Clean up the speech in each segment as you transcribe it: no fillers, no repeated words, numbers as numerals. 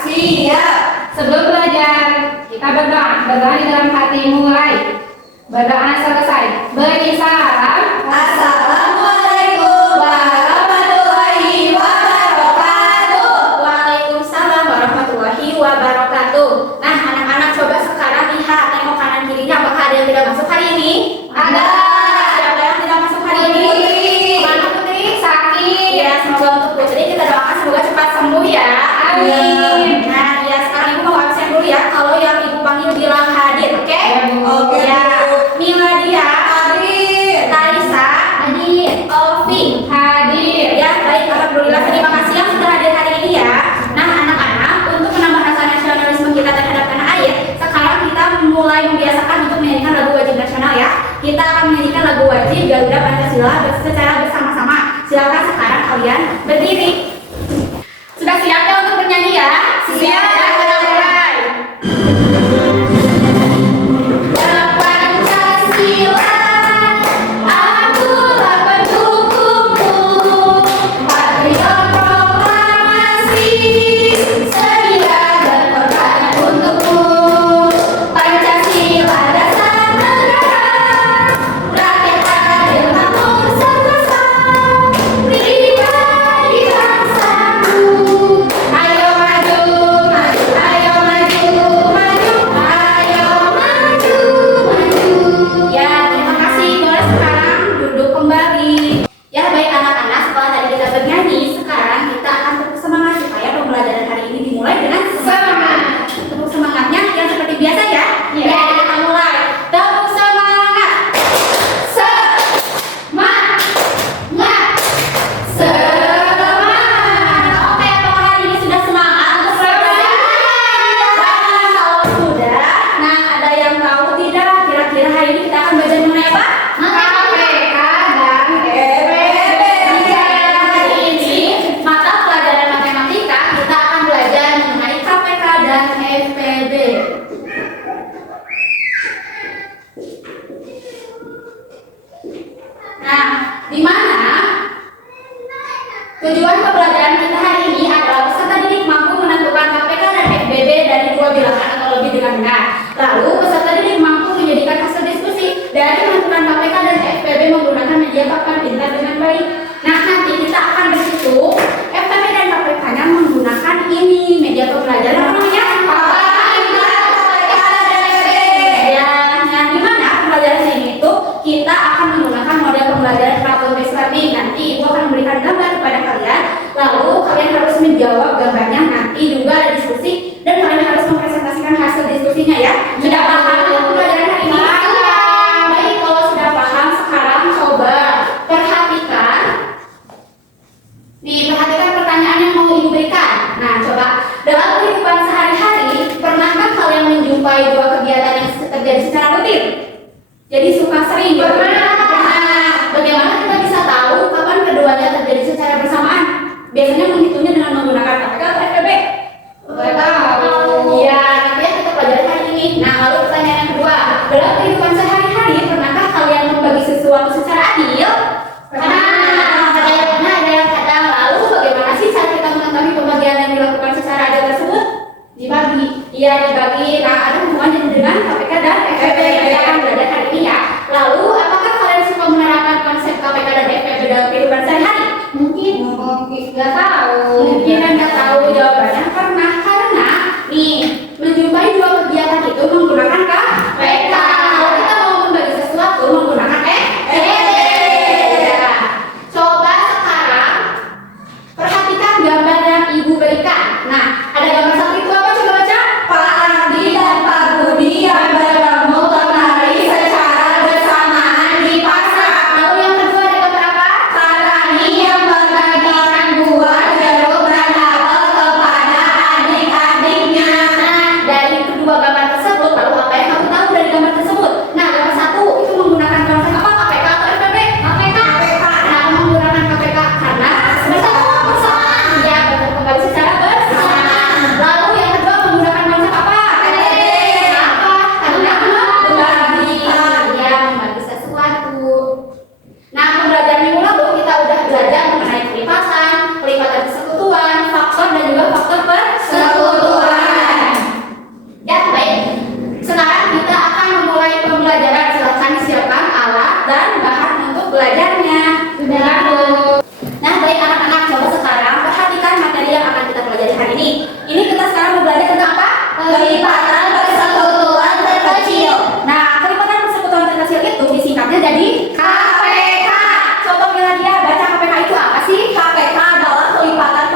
Siap. Sebelum belajar, kita berdoa. Berdoa di dalam hati mulai. Berdoa selesai. Beri salam. Assalamualaikum warahmatullahi wabarakatuh. Waalaikumsalam warahmatullahi wabarakatuh. Nah, anak-anak coba sekarang lihat tengok kanan kirinya, apakah ada yang tidak masuk hari ini? Ada. Siapa yang tidak masuk hari ini? Mana Putri? Sakit. Ya, semoga untuk Putri kita doakan semoga cepat sembuh ya. Amin. Nah, ya sekarang Ibu mau absen dulu ya. Kalau yang Ibu panggil bilang hadir, oke? Oke. Ya, Miladia, Hadir. Tarisa, hadir. Ovi, Hadir. ya, baik, alhamdulillah, terima kasih yang sudah hadir hari ini ya. Nah, anak-anak, untuk menambah rasa nasionalisme kita terhadap tanah air, sekarang kita mulai membiasakan untuk menyanyikan lagu wajib nasional ya. Kita akan menyanyikan lagu wajib Garuda Pancasila secara bersama-sama. Silakan sekarang kalian berdiri. Sudah siap ya untuk bernyanyi ya? Siap. Ya, kita mulai. Pancasila, akulah pendukungmu, patriot proklamasi, sedia berkorban untukmu. Pancasila dasar negara, rakyat adil makmur sentosa, pribadi bangsaku. Ayo maju, maju, ayo maju, maju, ayo maju, maju. Ya, terima kasih. Boleh sekarang duduk kembali. Ya, baik anak-anak, setelah tadi kita bernyanyi, sekarang kita akan bersemangat supaya pembelajaran hari ini dimulai dengan semangat. Untuk semangatnya yang seperti biasa ya. Ya. Ya, kita mulai. Tepuk semangat. Semangat. Semangat. Oke, apakah hari ini sudah semangat untuk belajar? Kalau sudah, nah ada yang tahu tidak kira-kira hari ini kita akan belajar mengenai apa? KPK dan Iya, hari ini mata pelajaran matematika kita akan belajar mengenai KPK dan FPB. Nah, di mana tujuan pembelajaran kita hari ini adalah peserta didik mampu menentukan KPK dan FPB dari dua bilangan atau lebih dengan benar. Lalu peserta didik mampu menjadikan hasil diskusi dari menentukan KPK dan FPB menggunakan media papan pintar dengan baik. Nah, nanti kita akan berhitu FPB dan KPK-nya menggunakan ini media pembelajaran namanya papan pintar. Ya, nah di mana pembelajaran ini itu kita akan menggunakan model pembelajaran problem based learning. Nanti Ibu akan memberikan gambar kepada kalian, lalu kalian harus menjawab gambarnya. Nanti juga ada diskusi dan kalian harus mempresentasikan hasil diskusinya ya. Sudah paham ya pembelajaran hari ini? Baik, kalau sudah paham sekarang coba perhatikan. Nih, perhatikan pertanyaan yang mau Ibu berikan. Nah, coba dalam kehidupan sehari-hari, pernahkah kalian menjumpai dua kegiatan yang terjadi secara rutin? Jadi suka sering gitu. Nah, bagaimana kita bisa tahu kapan keduanya terjadi secara bersamaan? Biasanya menghitungnya dengan menggunakan KPK atau FPB? Nggak tahu. Iya, nanti ya kita pelajari hari ini. Nah, lalu pertanyaan yang kedua, dalam kehidupan sehari-hari, pernahkah kalian membagi sesuatu secara adil? Nah, ada yang pernah, ada yang kadang. Lalu bagaimana sih cara kita mengetahui pembagian yang dilakukan secara adil tersebut? Dibagi. Iya, dibagi. Nah, ada hubungannya dengan KPK dan FPB yang kita akan belajar hari ini ya. Lalu, apakah kalian suka menerapkan konsep KPK dan FPB dalam kehidupan sehari-hari? Mungkin. Nggak tahu. Mungkin Anda tahu jawabannya pernah, karena nih menjumpai dua kegiatan itu menggunakan KPK. Kalau kita mau membagi sesuatu menggunakan FPB. Ya. Coba sekarang perhatikan gambar yang Ibu berikan. Nah, ada gambar satu itu apa? Coba baca. Pak Ardi dan Pak Budi yang bertemu kembali secara bersamaan di pasar. Lalu yang kedua ada gambar apa? Pak Rani yang membagikan buah, jeruk, dan Kelipatan persekutuan terkecil. Nah, kelipatan persekutuan terkecil itu disingkatnya jadi KPK. Coba Mila dia baca KPK itu apa sih? KPK adalah kelipatan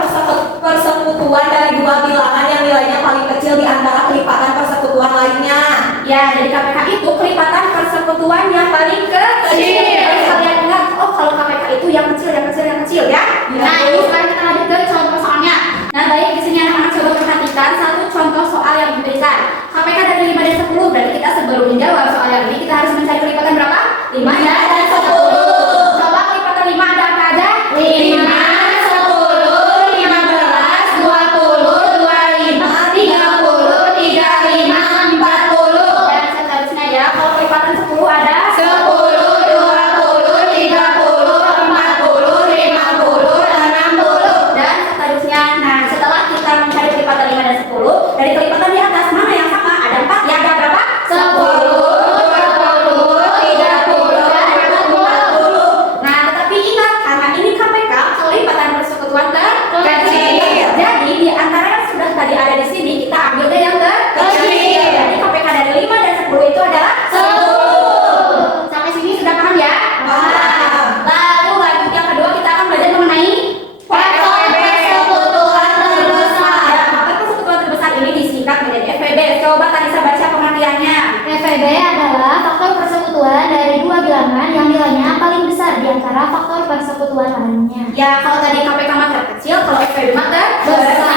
persekutuan dari dua bilangan yang nilainya paling kecil di antara kelipatan persekutuan lainnya. Ya, jadi KPK itu kelipatan persekutuan yang paling kecil. Harus kalian ingat, oh kalau KPK itu yang kecil ya. Nah, ini sekarang kita lanjut ke contoh soalnya. Nah, baik di sini anak-anak coba perhatikan satu contoh soal yang diberikan. KPK dari 5 dan 10, berarti kita sebelum menjawab soal yang ini kita harus mencari kelipatan berapa? 5 dan 10. Coba kelipatan 5 ada apa aja? 5, 10, 15, 20, 25, 30, 35, 40. Dan seterusnya ya, kalau kelipatan 10 ada 10, 20, 30, 40, 50, 60. dan seterusnya. Nah, setelah kita mencari kelipatan 5 dan 10, dari kelipatan di atas mana yang sama? Ada 4 ya, ada berapa? 10, 20, 30, dan 40. Nah, tetapi ingat, karena ini KPK, kelipatan persekutuan terkecil. Jadi, di antara yang sudah tadi ada di sini, kita ambil deh yang terkecil. Jadi, KPK dari 5 dan 10 itu adalah 10. Sampai sini sudah paham ya? Paham. Lalu lanjut yang kedua, kita akan belajar mengenai Faktor persekutuan terbesar. faktor persekutuan terbesar ini disingkat menjadi FPB. Coba Tanisa baca pengertiannya. FPB adalah faktor persekutuan dari dua bilangan yang nilainya paling besar di antara faktor persekutuan lainnya. Ya, kalau tadi KPK mah terkecil, kalau FPB mah terbesar.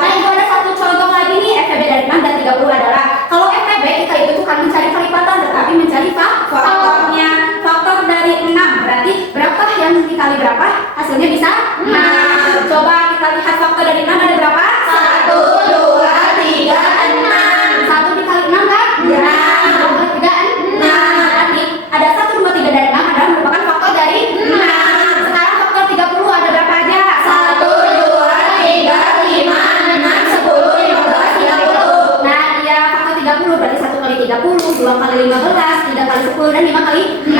Nah, itu ada satu contoh lagi nih, FPB dari 6 dan 30 adalah kalau FPB kita itu bukan mencari kelipatan, tetapi mencari faktornya. Faktor dari 6 berarti berapa yang dikali berapa? Hasilnya bisa 6. Coba kita lihat faktor dari 6 ada berapa? 1, 2, 3, 6. 1 dikali 6 kan? Ya. 1 kali 3, 6. Berarti ada 1, 2, 3 dan 6 adalah merupakan faktor dari 6. Sekarang faktor 30 ada berapa aja? 1, 2, 3, 5, 6, 10, 15, 30. Nah, iya faktor 30 berarti 1 kali 30, 2 kali 15, 3 kali 10, dan 5 kali 6.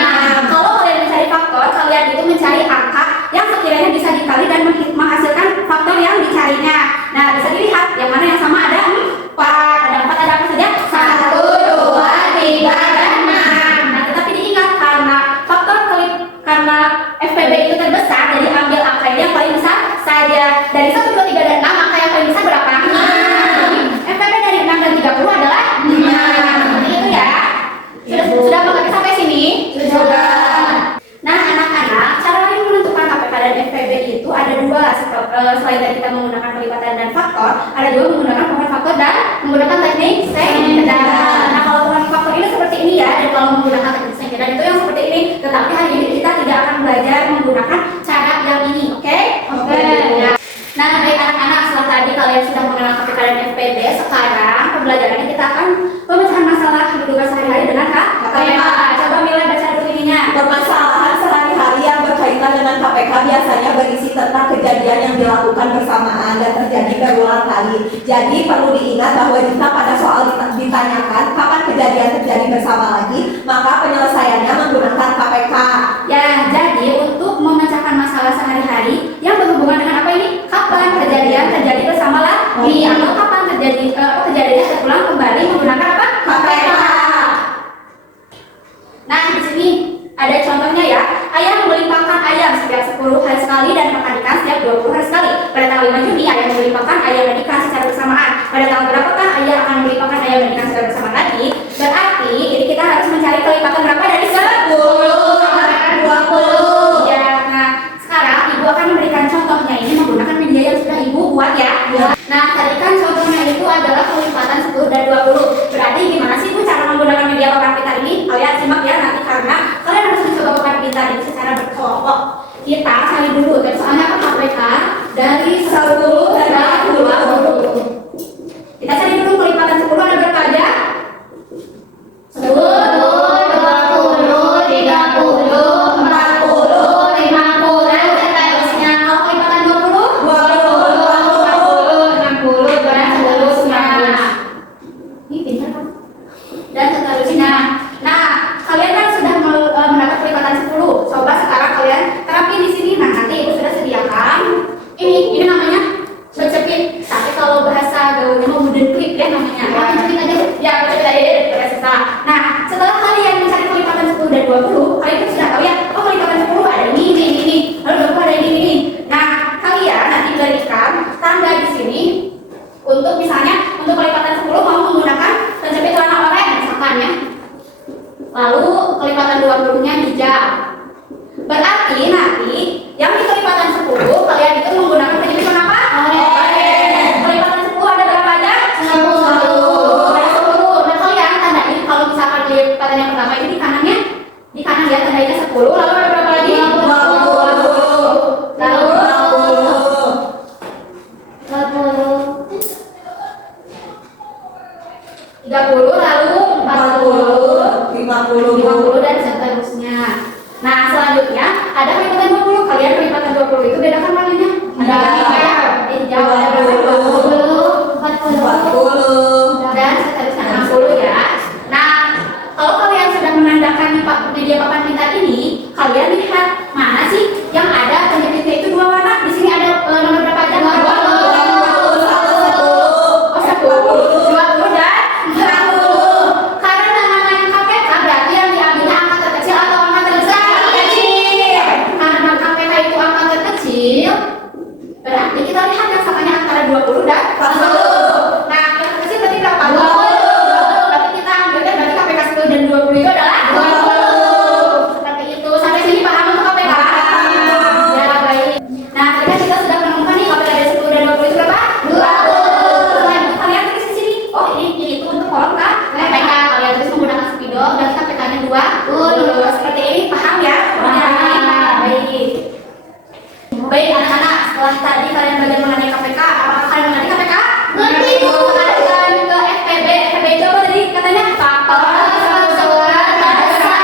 Kalau kalian mencari faktor, kalian itu mencari angka yang sekiranya bisa dikali dan menghasilkan faktor yang dicarinya. Nah, bisa dilihat yang mana yang sama ada 4. Ada 4, ada apa saja? 1, 2, 3, dan 6. Nah, tetapi diingat karena FPB itu terbesar, jadi ambil angka yang paling besar saja. Dari 1, 2, 3, dan 6, angka yang paling besar berapa? 6. FPB dari 6 dan 30 adalah 6. Seperti itu ya. Sudah mengerti sampai sini? Sudah. Nah, anak-anak, cara lain menentukan KPK dan FPB itu ada dua. Selain dari kita menggunakan kelipatan dan faktor, ada juga menggunakan pengolahan faktor dan menggunakan teknik Saint-Gaudens. Nah, kalau pengolahan faktor ini seperti ini ya, dan kalau menggunakan teknik Saint-Gaudens itu yang seperti ini. Tetapi hari ini kita tidak akan belajar menggunakan cara yang ini, oke? Oke. Nah, baik anak-anak, setelah tadi kalian sudah mengenal KPK dan FPB, sekarang pembelajarannya kita akan pemecahan masalah kehidupan sehari-hari dengan KPK. Coba Mila baca dulu ininya. Permasalahan sehari-hari yang berkaitan dengan KPK biasanya berisi tentang kejadian yang dilakukan bersamaan dan terjadi berulang kali. Jadi perlu diingat bahwa jika pada soal ditanyakan kapan kejadian terjadi bersama lagi, maka penyelesaiannya menggunakan KPK. Ya, jadi untuk memecahkan masalah sehari-hari yang berhubungan dengan apa ini? Kapan kejadian terjadi bersama lagi? Atau kapan kejadiannya terulang kembali menggunakan apa? KPK. Nah, di sini ada contohnya ya. Ayah membeli pakan ayam setiap 10 hari sekali dan pakan ikan setiap 20 hari sekali. Pada tanggal 5 Juni ayah membeli pakan ayam dan ikan secara bersamaan. Pada tanggal berapakah ayah akan membeli pakan ayam dan ikan secara bersamaan lagi? Berarti ini kita harus mencari kelipatan berapa dari 10 sama 20. Ya, nah sekarang ibu akan memberikan contohnya ini menggunakan media yang sudah ibu buat ya. Nah, tadi kan contohnya itu adalah kelipatan 10 dan 20. Berarti gimana sih Bu cara menggunakan media papan pintar ini? Kalian simak ya nanti karena kalian harus mencoba papan pintar ini secara berkelompok. Kita cari dulu, dan soalnya kan KPK dari 10 dan 20. Kita cari dulu kelipatan 10 ada berapa aja? 10, 20, 30, 40, 50, dan seterusnya. Kalau kelipatan 20, 60 dan seterusnya. 20-nya hijau. Berarti nanti yang di kelipatan 10 kalian itu menggunakan penyelidikan apa? Kelipatan 10 ada berapa aja? 10. Ada 10. Nah kalian tandain kalau misalkan kelipatan yang pertama itu di kanannya, di kanan ya tandainya 10. Lalu ada berapa lagi? 20. Lalu 30, lalu 40, 50 dan seterusnya. Nah selanjutnya ada kelipatan 20. Kalian kelipatan 20 itu bedakan mananya? Ada hijau, ada berapa? 40 dan seterusnya 60 ya. Nah kalau kalian sudah menandakan di media papan pintar ini, kalian lihat mana sih yang ada penjepitnya itu dua warna. Di sini ada nomor berapa aja? 20, 20 dan 30. Karena namanya KPK berarti yang diambilnya angka terkecil atau angka terbesar? Terkecil. Karena KPK itu angka terkecil, berarti kita lihat yang samanya antara 20 dan 10. Nah, yang terkecil berarti berapa? 20. Berarti kita ambilnya berarti KPK 10 dan 20 itu adalah 20. Seperti itu. Sampai sini paham untuk KPK? Ya, baik. Nah, ketika kita sudah menemukan nih KPK dari 10 dan 20 itu berapa? 20. Selanjutnya kalian tulis di sini. Oh, ini itu untuk kolom KPK. Kalian tulis menggunakan spidol dan KPK-nya 20. Seperti ini, paham ya? Baik. Baik anak-anak, setelah tadi kalian belajar mengenai KPK, apakah kalian mengerti KPK? Ngerti. Kalian ke FPB, FPB itu apa tadi? Katanya faktor persetujuan dasar.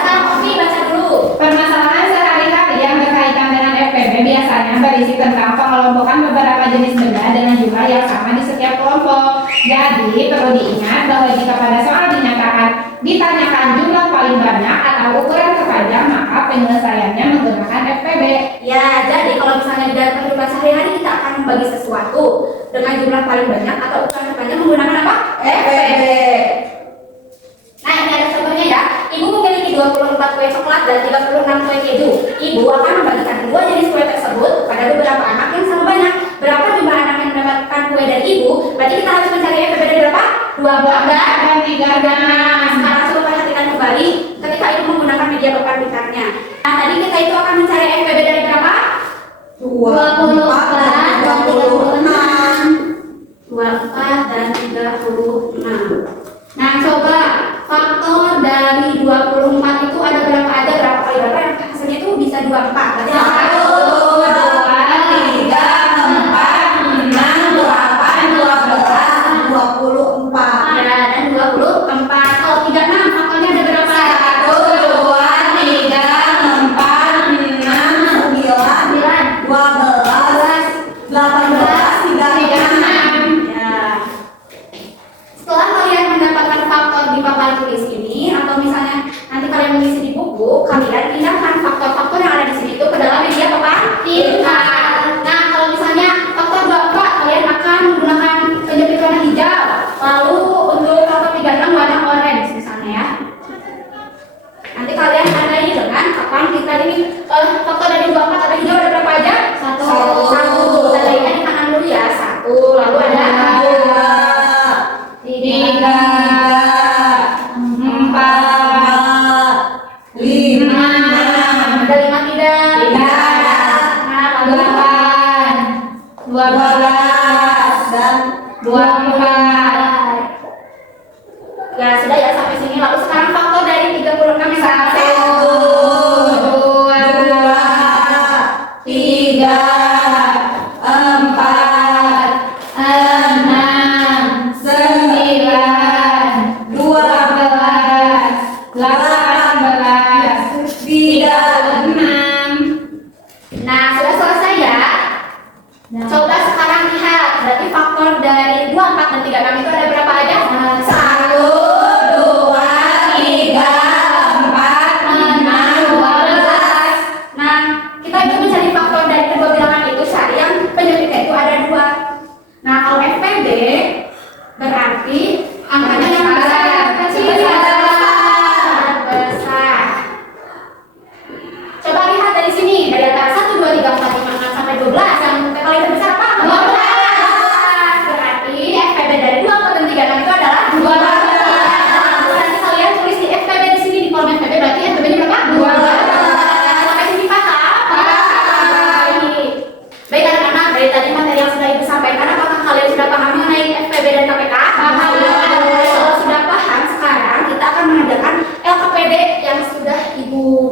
Sekarang Ovi baca dulu. Permasalahan sehari-hari yang berkaitan dengan FPB biasanya berisi tentang pengelompokan beberapa jenis benda dengan jumlah yang sama di setiap kelompok. Jadi perlu diingat bahwa jika pada soal ditanyakan jumlah paling banyak atau ukuran terpanjang, maka penyelesaiannya menggunakan FPB. Ya, jadi kalau misalnya di dalam kehidupan sehari-hari kita akan membagi sesuatu dengan jumlah paling banyak atau ukuran terpanjang menggunakan apa? FPB. Nah, ini ada contohnya ya. Ibu memiliki 24 kue coklat dan 36 kue keju. Ibu akan membagikan dua jenis kue tersebut kepada beberapa anak yang sama banyak. Berapa jumlah anak yang mendapatkan kue dari ibu? Berarti kita harus mencari FPB dari berapa? 24 dan 36. Sekarang coba perhatikan kembali ketika ibu menggunakan media papan pintarnya. Nah, tadi kita itu akan mencari FPB dari berapa? 24 dan 36. 24 dan 36. Nah, coba faktor dari 24 itu ada berapa aja? Berapa kali berapa? Hasilnya itu bisa 24. Berarti 24. ya, dan 24. Kalau 36 faktornya ada berapa? 1, 2, 3, 4, 6, 9, 12, 13, 14, 15. Ya. Setelah kalian mendapatkan faktor di papan tulis ini, atau misalnya nanti kalian mengisi di buku, kalian pindahkan faktor-faktor yang ada di sini itu ke dalam media papan pintar. Nah, kalau misalnya faktor 24, kalian akan menggunakan penjepit warna hijau. Lalu untuk faktor 36 warna orange misalnya ya. Nanti kalian tandai dengan papan pintar ini. Faktor dari 24 ada hijau ada berapa aja? 1. Tandainya di kanan dulu ya. 1. Lalu ada 3, 4, 5, ada 5 tidak? 8, 12, dan 24. Ya sudah ya sampai sini. Lalu sekarang faktor dari 36 yang sama. 1, 2, 3, 4, 6, 9, 12, 18, 36. Nah sudah selesai ya. Coba sekarang lihat. Berarti faktor dari 24 dan 36 itu ada berapa aja? 1, 2, 3, 4, 6, 12. Nah kita itu mencari faktor dari kedua bilangan itu cari yang penyebutnya itu ada 2. Nah kalau FPB berarti angkanya yang besar kecil besar. Coba lihat dari sini dari antara 1, 2, 3, 4, 5, 6 sampai 12 yang paling terbesar apa? 12. Berarti FPB dari 24 dan 36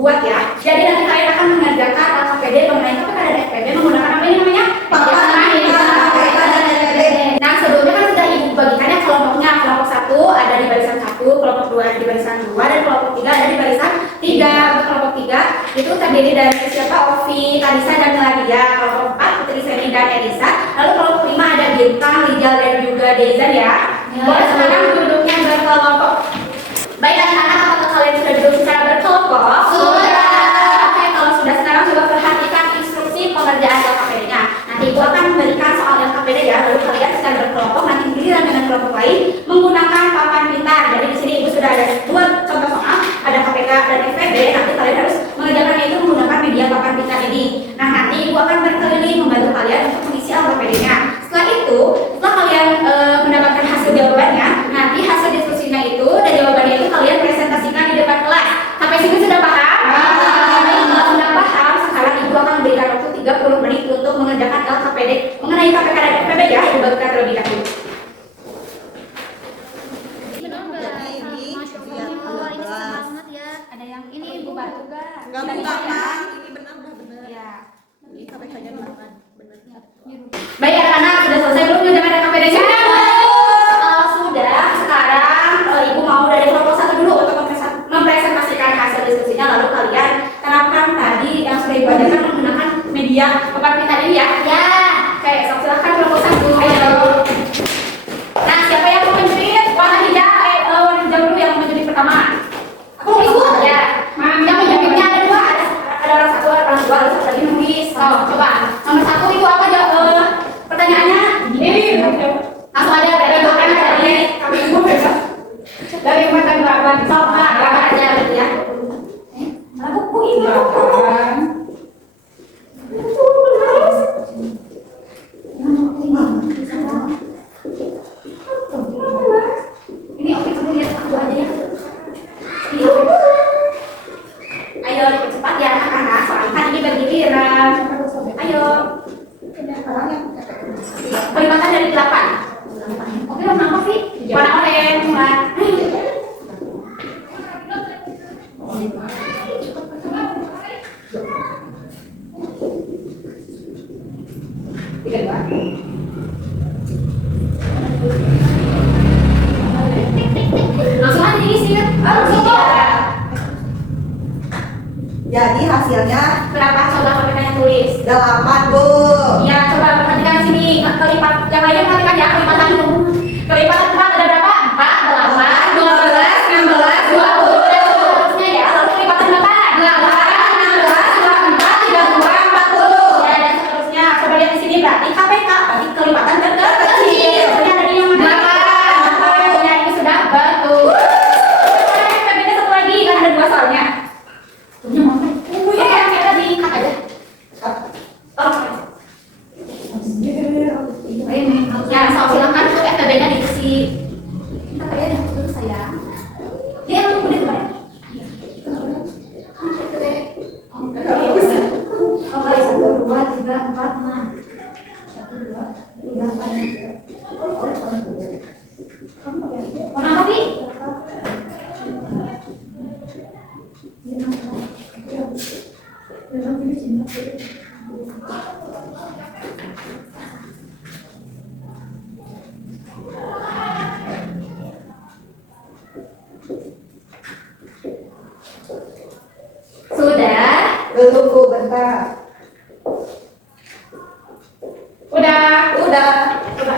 buat ya. Jadi nanti kalian akan mengerjakan LKPD mengenai KPK dan FPB menggunakan apa ini namanya? Papan pita KPK dan FPB. Nah, sebelumnya kan sudah ibu bagikannya kelompoknya. Kelompok 1 ada di barisan 1, kelompok 2 ada di barisan 2, dan kelompok 3 ada di barisan 3. Untuk kelompok 3 itu terdiri dari siapa? Ovi, Kadisa, dan Nadia. Kelompok 4 Putri Seni dan Elisa. Lalu kelompok 5 ada Bintang, Rijal, dan juga Dezan ya. Boleh sekarang duduknya berkelompok. Baik anak-anak, apakah kalian sudah duduk secara berkelompok? Sudah. Oke, kalau sudah sekarang coba perhatikan instruksi pengerjaan LKPD-nya. Nanti ibu akan memberikan soal LKPD ya, lalu kalian secara berkelompok nanti giliran dengan kelompok lain menggunakan papan pintar. Jadi di sini ibu sudah ada 2 contoh soal, ada KPK dan FPB. Nanti kalian harus mengerjakannya itu menggunakan media papan pintar ini. Nah, nanti ibu akan berkeliling membantu kalian untuk mengisi LKPD-nya. Setelah itu, setelah kalian mendapatkan hasil jawabannya, nanti hasil diskusinya itu dan jawabannya itu kalian presentasikan di depan kelas. Sampai sini sudah paham? Kalau sudah paham, sekarang ibu akan memberikan waktu 30 menit untuk mengerjakan LKPD mengenai KPK dan FPB ya. Ibu bagikan terlebih dahulu. Ada yang ini ibu bantu gak? Enggak buka Pak. Ini benar benar. Ya. Ini KPK-nya benar. Benar. Baik anak-anak, sudah selesai belum mengerjakan LKPD-nya? Kalau sudah, sekarang ibu mau dari kelompok 1 dulu untuk mempresentasikan hasil diskusinya, lalu kalian terapkan tadi yang sudah ibu ajarkan menggunakan media papan pintar ini ya. Ya. Oke, silakan kelompok 1. Ayo. Nah, siapa yang mau menjadi warna hijau? Warna hijau dulu yang menjadi pertama. Aku ibu. Ya. Yang menjawabnya ada 2, ada orang 1, orang 2, lalu satu lagi nulis. Oh, coba. Nomor 1 itu apa pertanyaannya? Ini. Langsung aja dari bukan dari kami ibu besok. Dari mata bapak sok bapak aja gitu ya. Buku ini. Ini oke, kamu lihat aku aja ya. Ayo cepat ya anak-anak, soalnya kan ini bagi giliran. Ayo. Pelipatan dari 8. Oke, warna apa sih? Warna oranye. Langsung aja diisi ya. Langsung ya. Jadi hasilnya Berapa? Coba KPK-nya tulis. 8, Bu. Ya, coba perhatikan sini. Kelipat yang lainnya perhatikan ya, kelipatan. Kelipatan 4 ada berapa? 4, 8, 12, 16, 20 dan seterusnya ya. Lalu kelipatan berapa? 8, 16, 24, 32, 40. Ya, dan seterusnya. Coba lihat di sini berarti KPK berarti kelipatan terkecil. Sebenarnya dari yang mana? 8. Ya, ini sudah betul. FPB-nya satu lagi kan ada 2 soalnya. Punya mana? Ya, yang tadi cut aja. Ya, so, silakan FPB-nya diisi. FPB-nya dulu sayang. Dia yang udah kemarin. Oh, 1, 2, 3, 4, 5. 1, 2, 3, 4. Warna apa sih? Sudah? Belum, Bu, bentar. Udah. Coba.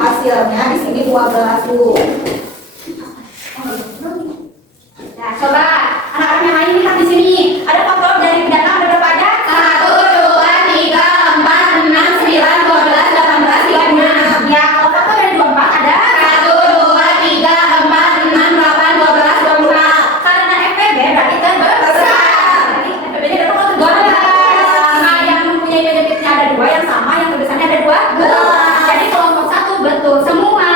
Hasilnya di sini 12, Bu. Nah, coba anak-anak yang lain lihat di sini. Ada faktor dari data ada berapa ada? 1, 2, 3, 4, 6, 9, 12, 18, 36. Ya, kalau faktor dari 24 ada 1, 2, 3, 4, 6, 8, 12, 24. Karena FPB berarti terbesar. Berarti FPB-nya berapa? 12. Nah, yang mempunyai benefitnya ada 2, yang sama, yang terbesarnya ada 12. Jadi kelompok 1 betul semua.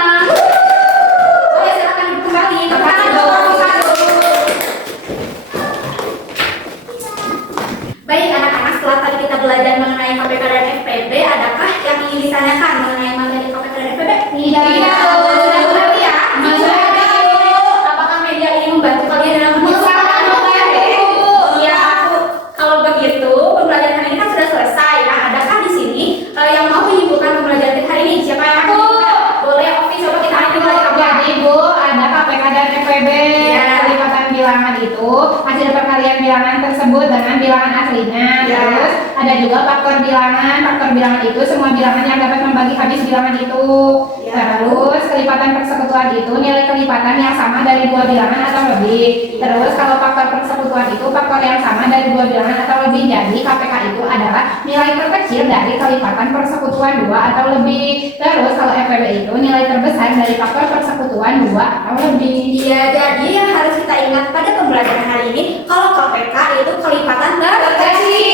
Boleh silakan kembali ke kelompok 1. Baik anak-anak, setelah tadi kita belajar mengenai KPK dan FPB, adakah yang ingin ditanyakan mengenai materi KPK dan FPB? Tidak. Sudah mengerti ya? Sudah. Apakah media ini membantu kalian FPB. Ya. Kelipatan bilangan itu hasil perkalian bilangan tersebut dengan bilangan aslinya. Ya. Terus ada juga faktor bilangan. Faktor bilangan itu semua bilangan yang dapat membagi habis bilangan itu. Ya. Terus kelipatan persekutuan itu nilai kelipatan yang sama dari dua bilangan atau lebih. Terus kalau faktor persekutuan itu faktor yang sama dari dua bilangan atau lebih. Jadi KPK itu adalah nilai terkecil dari kelipatan persekutuan dua atau lebih. Terus kalau FPB itu nilai terbesar dari faktor persekutuan dua atau lebih. Iya, jadi yang harus kita ingat pada pembelajaran hari ini, kalau KPK itu kelipatan terkecil.